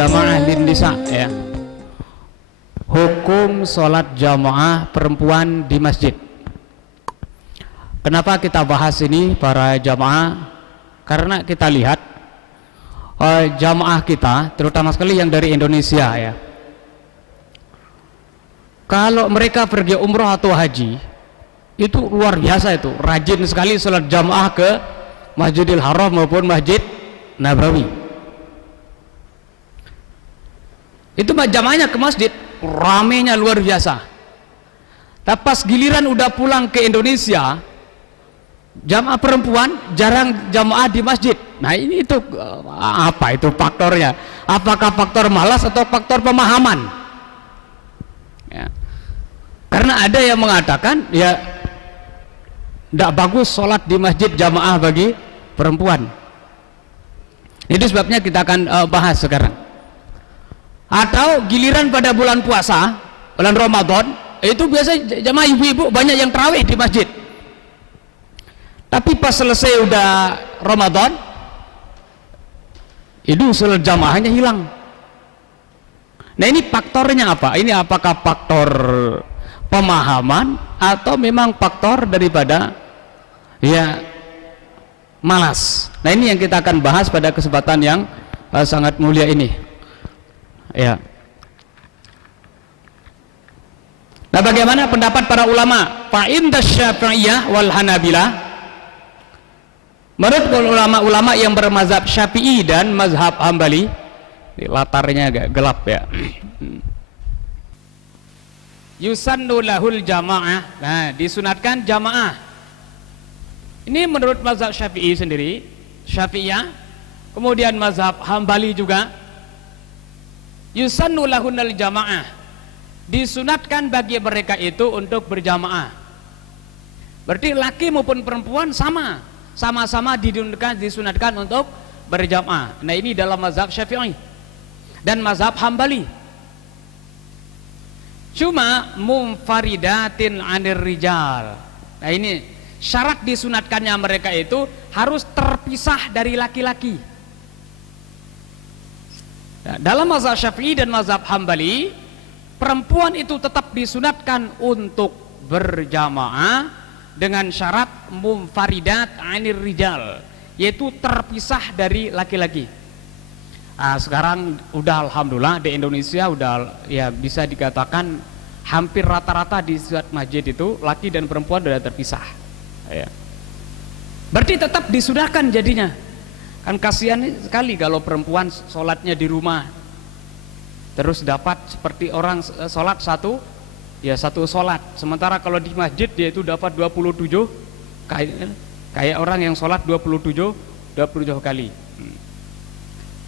jamaah lin nisa ya. Hukum sholat jamaah perempuan di masjid. Kenapa kita bahas ini para jamaah? Karena kita lihat jamaah kita, terutama sekali yang dari Indonesia ya, kalau mereka pergi umroh atau haji itu luar biasa, itu rajin sekali sholat jamaah ke Masjidil Haram maupun Masjid Nabawi. Itu jamaahnya ke masjid ramenya luar biasa. Tapi pas giliran udah pulang ke Indonesia, jamaah perempuan jarang jamaah di masjid. Nah ini itu apa itu faktornya? Apakah faktor malas atau faktor pemahaman ya? Karena ada yang mengatakan ya tidak bagus sholat di masjid jamaah bagi perempuan. Itu sebabnya kita akan bahas sekarang. Atau giliran pada bulan puasa, bulan Ramadan, itu biasa jamaah ibu-ibu banyak yang tarawih di masjid. Tapi pas selesai udah Ramadan, itu sholat jamaahnya hilang. Nah ini faktornya apa? Ini apakah faktor pemahaman atau memang faktor daripada ya malas? Nah ini yang kita akan bahas pada kesempatan yang sangat mulia ini ya. Nah bagaimana pendapat para ulama? Fa inda Syafi'iyah wal Hanabilah, menurut ulama-ulama yang bermazhab Syafi'i dan mazhab Hambali, latarnya agak gelap ya. Yusannu lahul jamaah, nah disunatkan jamaah. Ini menurut mazhab Syafi'i sendiri, Syafi'iyah, kemudian mazhab Hambali juga. Yusannu lahunal jamaah, disunatkan bagi mereka itu untuk berjamaah. Berarti laki maupun perempuan sama-sama disunatkan untuk berjamaah. Nah ini dalam mazhab Syafi'i dan mazhab Hambali. Cuma munfaridatin anir rijal. Nah ini syarat disunatkannya mereka itu harus terpisah dari laki-laki. Nah, dalam mazhab Syafi'i dan mazhab Hambali, perempuan itu tetap disunatkan untuk berjamaah dengan syarat munfaridat anir rijal, yaitu terpisah dari laki-laki. Nah, sekarang udah alhamdulillah di Indonesia udah ya bisa dikatakan hampir rata-rata di setiap masjid itu laki dan perempuan sudah terpisah ya. Berarti tetap disunahkan jadinya. Kan kasihan sekali kalau perempuan sholatnya di rumah terus dapat seperti orang sholat satu sholat, sementara kalau di masjid dia itu dapat 27 kayak orang yang sholat 27 kali.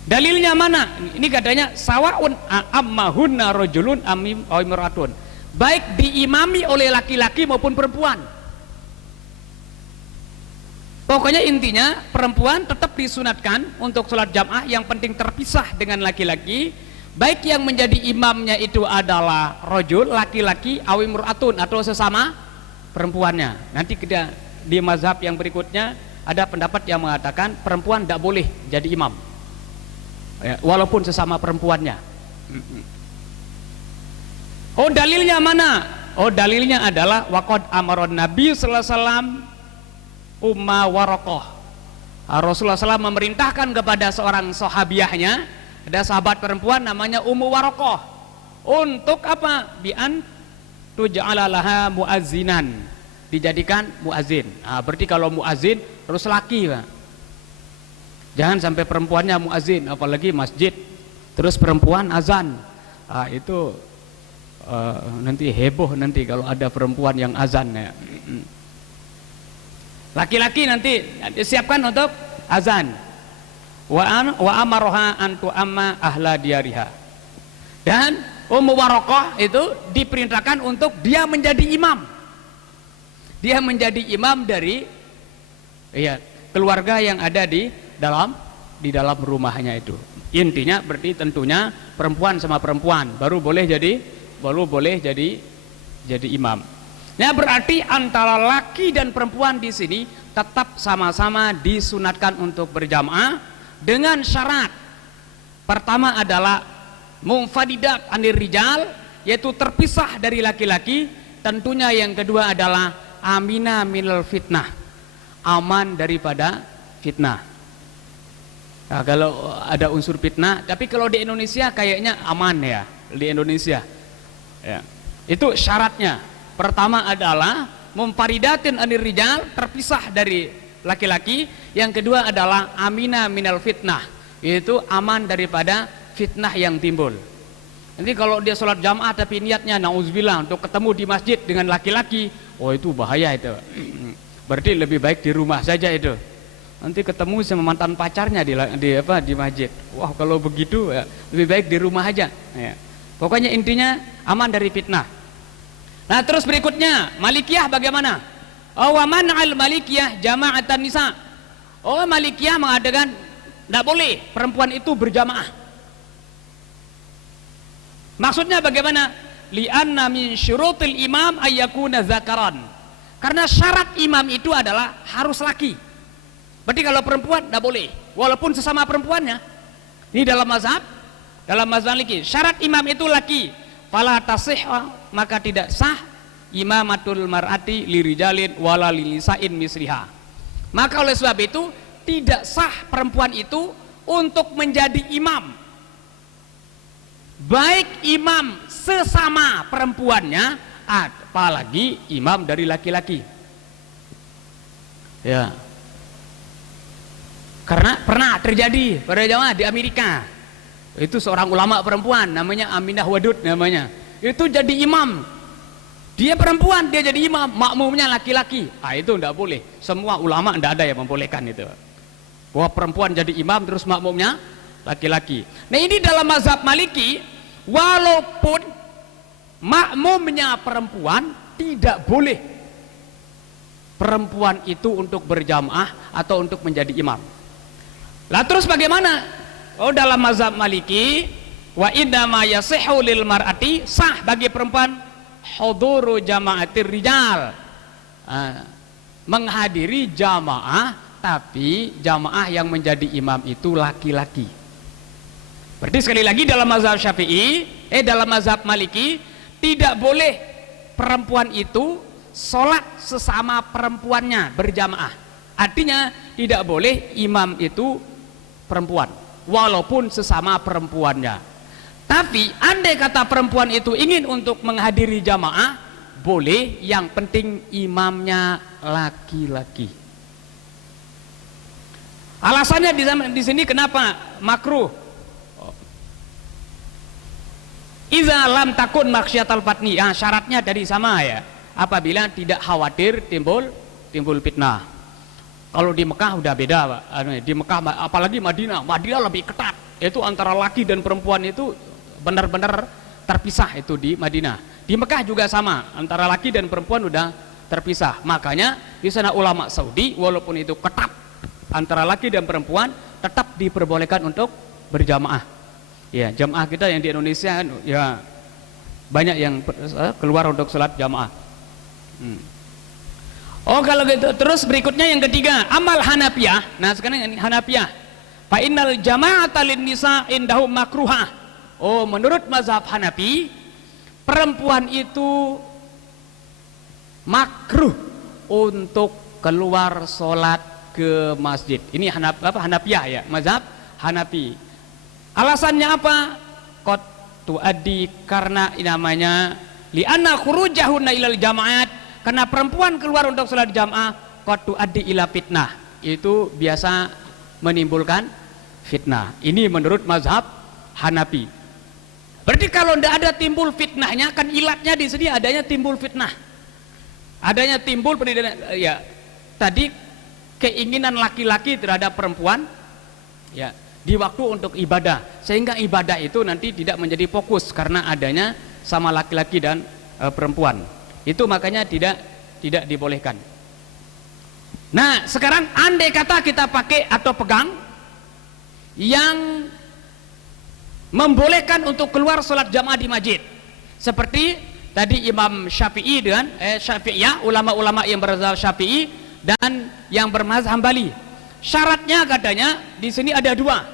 Dalilnya mana? Ini katanya sawaun ammahunna rajulun amim aw imra'atun, baik diimami oleh laki-laki maupun perempuan. Pokoknya intinya perempuan tetap disunatkan untuk sholat jamaah, yang penting terpisah dengan laki-laki, baik yang menjadi imamnya itu adalah rajul laki-laki aw imra'atun atau sesama perempuannya. Nanti kita di mazhab yang berikutnya ada pendapat yang mengatakan perempuan tidak boleh jadi imam ya, walaupun sesama perempuannya. Oh dalilnya mana? Oh dalilnya adalah waqad amaron Nabi sallallahu alaihi wasallam Umma Warokoh. Rasulullah SAW memerintahkan kepada seorang sahabiahnya, ada sahabat perempuan namanya Ummu Warokoh, untuk apa? Bi'an tuja'ala laha muazzinan, dijadikan muazzin. Nah, berarti kalau muazzin terus laki Pak. Jangan sampai perempuannya muazzin, apalagi masjid terus perempuan azan. Nah, itu nanti heboh nanti kalau ada perempuan yang azan ya. Laki-laki nanti disiapkan untuk azan. Wa amaroha antu amma ahla diariha. Dan Ummu Warokoh itu diperintahkan untuk dia menjadi imam. Dia menjadi imam dari keluarga yang ada di dalam rumahnya itu. Intinya berarti tentunya perempuan sama perempuan baru boleh jadi imam. Nah berarti antara laki dan perempuan di sini tetap sama-sama disunatkan untuk berjamaah dengan syarat Pertama adalah munfaridat anir rijal, yaitu terpisah dari laki-laki. Tentunya yang kedua adalah amina minal fitnah, aman daripada fitnah. Nah, kalau ada unsur fitnah, tapi kalau di Indonesia kayaknya aman ya, di Indonesia ya. Itu syaratnya. Pertama adalah munfaridatin anir rijal, terpisah dari laki-laki. Yang kedua adalah amina minal fitnah, yaitu aman daripada fitnah yang timbul. Nanti kalau dia sholat jamaah tapi niatnya nauzubillah untuk ketemu di masjid dengan laki-laki, oh itu bahaya itu. Berarti lebih baik di rumah saja itu. Nanti ketemu sama mantan pacarnya di masjid. Wah, kalau begitu ya, lebih baik di rumah aja. Ya. Pokoknya intinya aman dari fitnah. Nah, terus berikutnya Malikiyah bagaimana? Oh, wa man'al Malikiyah jama'atan nisa. Oh, Malikiyah mengadakan tidak boleh perempuan itu berjamaah. Maksudnya bagaimana? Li'anna min syurutil imam ayyakuna zakaran. Karena syarat imam itu adalah harus laki. Berarti kalau perempuan tidak boleh, walaupun sesama perempuannya. Ini dalam mazhab Maliki, syarat imam itu laki. Fala tasihha, maka tidak sah imamatul mar'ati lirijalin wala lilisain misriha. Maka oleh sebab itu tidak sah perempuan itu untuk menjadi imam, baik imam sesama perempuannya, apalagi imam dari laki-laki. Ya, karena pernah terjadi pada zaman di Amerika. Itu seorang ulama perempuan namanya Aminah Wadud namanya. Itu jadi imam. Dia perempuan, dia jadi imam, makmumnya laki-laki. Itu tidak boleh. Semua ulama tidak ada yang membolehkan itu. Bahwa perempuan jadi imam terus makmumnya laki-laki. Nah, ini dalam mazhab Maliki, walaupun makmumnya perempuan, tidak boleh perempuan itu untuk berjamaah atau untuk menjadi imam. Lah terus bagaimana? Oh, dalam mazhab Maliki, wa idama yasihhu lil mar'ati, sah bagi perempuan huduru jama'atir rijal, menghadiri jamaah, tapi jamaah yang menjadi imam itu laki-laki. Berarti sekali lagi dalam mazhab Syafi'i, dalam mazhab Maliki, tidak boleh perempuan itu sholat sesama perempuannya berjamaah. Artinya tidak boleh imam itu perempuan, walaupun sesama perempuannya. Tapi andai kata perempuan itu ingin untuk menghadiri jamaah, boleh, yang penting imamnya laki-laki. Alasannya di sini kenapa makruh? Iza lam takun maksyatal fatni, syaratnya dari sama ya, apabila tidak khawatir timbul fitnah. Kalau di Mekah udah beda, Pak. Di Mekah, apalagi Madinah lebih ketat. Itu antara laki dan perempuan itu benar-benar terpisah itu di Madinah. Di Mekah juga sama, antara laki dan perempuan udah terpisah. Makanya di sana ulama Saudi, walaupun itu ketat antara laki dan perempuan, tetap diperbolehkan untuk berjamaah. Ya, jamaah kita yang di Indonesia ya banyak yang keluar untuk sholat jamaah. Oh, kalau gitu terus berikutnya yang ketiga, amal Hanafiyah. Nah, sekarang ini Hanafiyah. Fa innal jama'ata lin nisa indahum makruhah. Oh, menurut mazhab Hanafi, perempuan itu makruh untuk keluar sholat ke masjid. Ini Hanafiyah ya, mazhab Hanafi. Alasannya apa? Qad tuaddi, karena namanya li'anna khurujahunna ilal jama'at, karena perempuan keluar untuk sholat jamaah, qad tuaddi ila fitnah, itu biasa menimbulkan fitnah. Ini menurut mazhab Hanafi. Berarti kalau tidak ada timbul fitnahnya, kan ilatnya di sini adanya timbul fitnah, adanya timbul pendidikan ya tadi, keinginan laki-laki terhadap perempuan ya di waktu untuk ibadah, sehingga ibadah itu nanti tidak menjadi fokus karena adanya sama laki-laki dan perempuan. Itu makanya tidak dibolehkan. Nah, sekarang andai kata kita pakai atau pegang yang membolehkan untuk keluar sholat jamaah di masjid, seperti tadi Imam Syafi'i dengan Syafi'iyah, ulama-ulama yang berzal Syafi'i dan yang bermazhab Hambali. Syaratnya katanya di sini ada dua.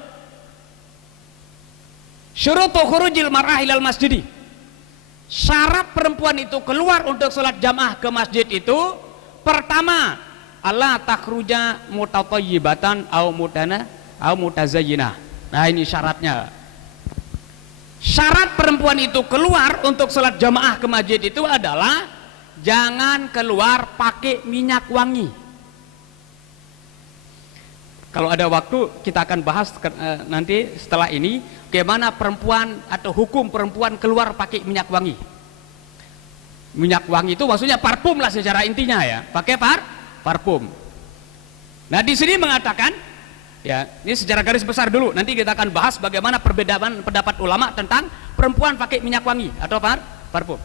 Syurutu khurujil mar'ah ilal masjidi. Syarat perempuan itu keluar untuk sholat jamaah ke masjid itu, pertama, Allah takhruja mutatayyibatan au mutazayyinah. Nah, ini syaratnya. Syarat perempuan itu keluar untuk sholat jamaah ke masjid itu adalah jangan keluar pakai minyak wangi. Kalau ada waktu kita akan bahas nanti setelah ini bagaimana perempuan atau hukum perempuan keluar pakai minyak wangi. Minyak wangi itu maksudnya parfum lah secara intinya ya, pakai parfum. Nah, di sini mengatakan ya, ini secara garis besar dulu. Nanti kita akan bahas bagaimana perbedaan pendapat ulama tentang perempuan pakai minyak wangi atau parfum.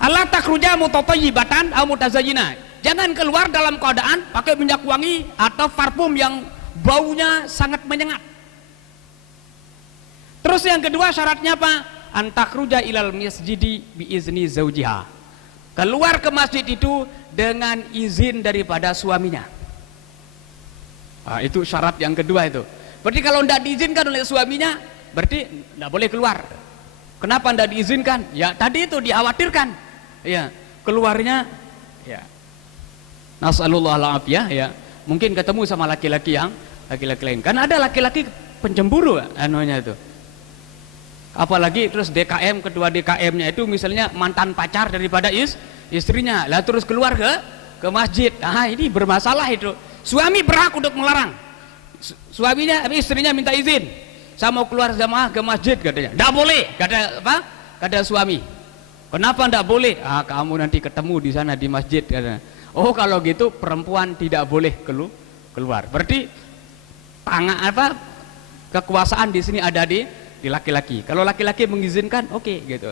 Allah takhruja mutatayyibatan au mutazayyinah. Jangan keluar dalam keadaan pakai minyak wangi atau parfum yang baunya sangat menyengat. Terus yang kedua syaratnya apa? Antakhruja ilal masjidi bi izni zaujiha. Keluar ke masjid itu dengan izin daripada suaminya. Nah, itu syarat yang kedua itu. Berarti kalau tidak diizinkan oleh suaminya, berarti tidak boleh keluar. Kenapa tidak diizinkan? Ya tadi itu dikhawatirkan. Ya, keluarnya ya. Nasallallahu alafiyah ya. Mungkin ketemu sama laki-laki lain. Kan ada laki-laki pencemburu anunya itu. Apalagi terus DKM, kedua DKM-nya itu misalnya mantan pacar daripada istrinya. Lah terus keluar ke masjid. Ah, ini bermasalah itu. Suami berhak untuk melarang. Suaminya, istrinya minta izin. Saya mau keluar jamaah ke masjid katanya. Tidak boleh, kata apa? Kata suami. Kenapa tidak boleh? Ah, kamu nanti ketemu di sana di masjid katanya. Oh, kalau gitu perempuan tidak boleh keluar. Berarti kekuasaan di sini ada di laki-laki. Kalau laki-laki mengizinkan, oke gitu.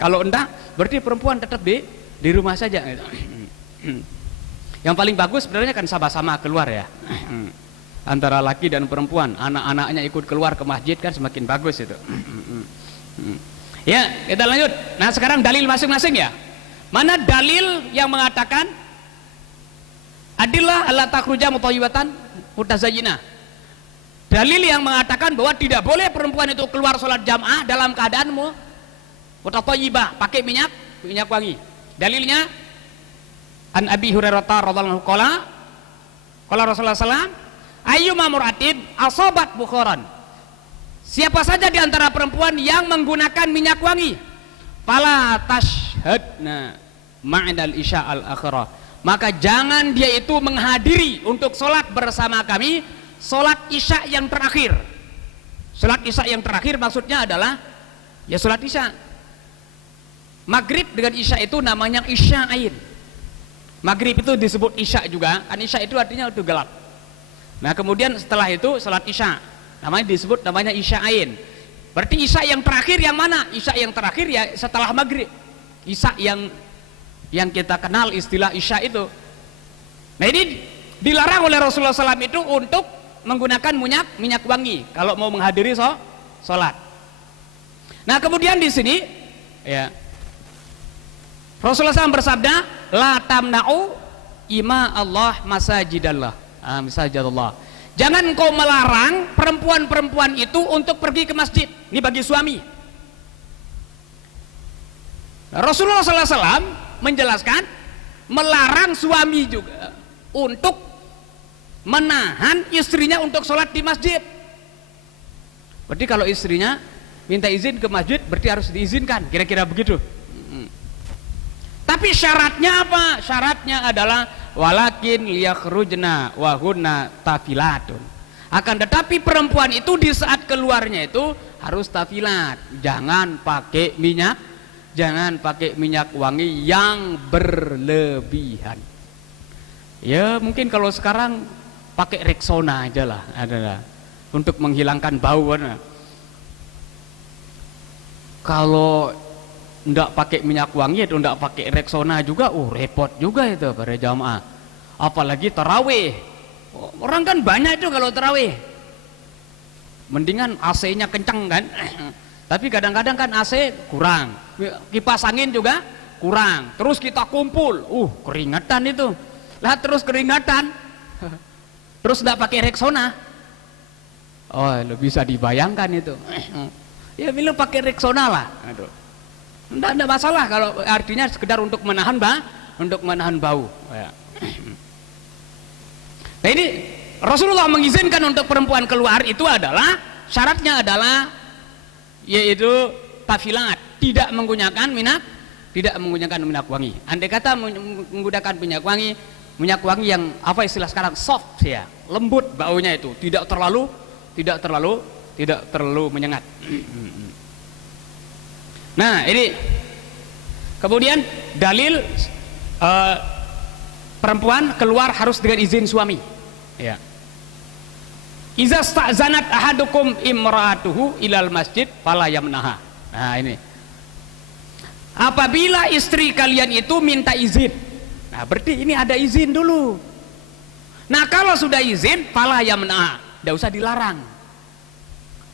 Kalau enggak, berarti perempuan tetap di rumah saja. Gitu. Yang paling bagus sebenarnya kan sama-sama keluar ya. Antara laki dan perempuan, anak-anaknya ikut keluar ke masjid kan semakin bagus itu. Ya, kita lanjut. Nah, sekarang dalil masing-masing ya. Mana dalil yang mengatakan adillah Allah takhruja mutayyibatan mutazayyinah. Dalil yang mengatakan bahwa tidak boleh perempuan itu keluar sholat jamaah dalam keadaan mutatayyibah, pakai minyak wangi. Dalilnya an Abi Hurairah radhiyallahu anhu qala Rasulullah sallallahu ayyuma muratin asobat bukhoran. Siapa saja di antara perempuan yang menggunakan minyak wangi, fala tashhadna ma'dal isya al-akhirah, maka jangan dia itu menghadiri untuk sholat bersama kami sholat isya yang terakhir. Sholat isya yang terakhir maksudnya adalah ya sholat isya. Maghrib dengan isya itu namanya isya'ain. Maghrib itu disebut isya juga, kan isya itu artinya itu gelap. Nah, kemudian setelah itu sholat isya, namanya isya'ain. Berarti isya yang terakhir yang mana? Isya yang terakhir ya setelah maghrib. Isya yang kita kenal istilah isya itu. Nah, ini dilarang oleh Rasulullah SAW itu untuk menggunakan minyak wangi kalau mau menghadiri sholat. Nah, kemudian di sini ya Rasulullah SAW bersabda, la tamna'u ima Allah masajidallah. Masajidallah. Jangan engkau melarang perempuan-perempuan itu untuk pergi ke masjid. Ini bagi suami. Rasulullah SAW menjelaskan melarang suami juga untuk menahan istrinya untuk sholat di masjid. Berarti kalau istrinya minta izin ke masjid berarti harus diizinkan, kira-kira begitu. Tapi syaratnya apa? Syaratnya adalah walakin liyakhrujna wa hunna tafilatun. Akan tetapi perempuan itu di saat keluarnya itu harus tafilat, jangan pakai minyak wangi yang berlebihan. Ya mungkin kalau sekarang pakai Rexona aja lah, adalah untuk menghilangkan bau. Kalau ndak pakai minyak wangi itu ndak pakai Rexona juga, repot juga itu para jamaah. Apalagi tarawih, orang kan banyak itu kalau tarawih. Mendingan AC-nya kencang kan. Tapi kadang-kadang kan AC kurang, kipas angin juga kurang. Terus kita kumpul, keringatan itu. Lah terus keringatan, terus ndak pakai Rexona. Oh, bisa dibayangkan itu. Ya bilang pakai Rexona lah. Enggak masalah kalau artinya sekedar untuk menahan bau. Ya. Nah ini Rasulullah mengizinkan untuk perempuan keluar itu adalah syaratnya adalah yaitu tafilat, tidak menggunakan minyak wangi. Andai kata menggunakan minyak wangi yang apa istilah sekarang soft ya, lembut baunya itu, tidak terlalu menyengat. Nah ini kemudian dalil perempuan keluar harus dengan izin suami. Ya. Iza sta'zanat ahadukum imra'atuhu ilal masjid fala yamnaha. Nah ini. Apabila istri kalian itu minta izin. Nah, berarti ini ada izin dulu. Nah, kalau sudah izin fala yamnaha, enggak usah dilarang.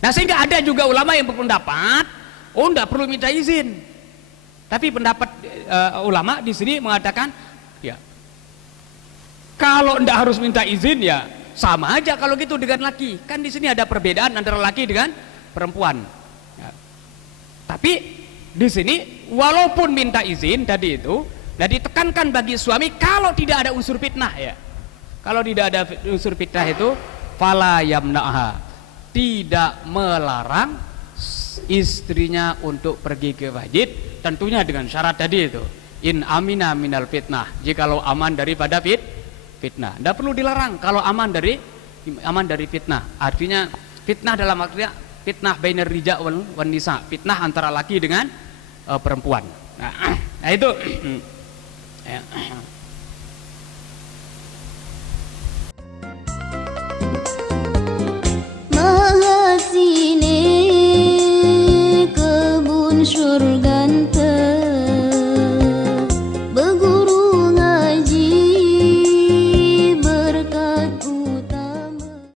Nah, sehingga ada juga ulama yang berpendapat, oh enggak perlu minta izin. Tapi pendapat ulama di sini mengatakan, ya. Kalau enggak harus minta izin ya sama aja kalau gitu dengan laki. Kan di sini ada perbedaan antara laki dengan perempuan. Ya. Tapi di sini walaupun minta izin tadi itu, dan ditekankan bagi suami kalau tidak ada unsur fitnah ya. Kalau tidak ada unsur fitnah itu fala yamna'ha, tidak melarang istrinya untuk pergi ke masjid, tentunya dengan syarat tadi itu. In amina minal fitnah, jikalau aman daripada fitnah. Tidak perlu dilarang kalau aman dari fitnah. Artinya fitnah dalam artinya fitnah bainar rijal wan nisa, fitnah antara laki dengan perempuan. Nah itu ya.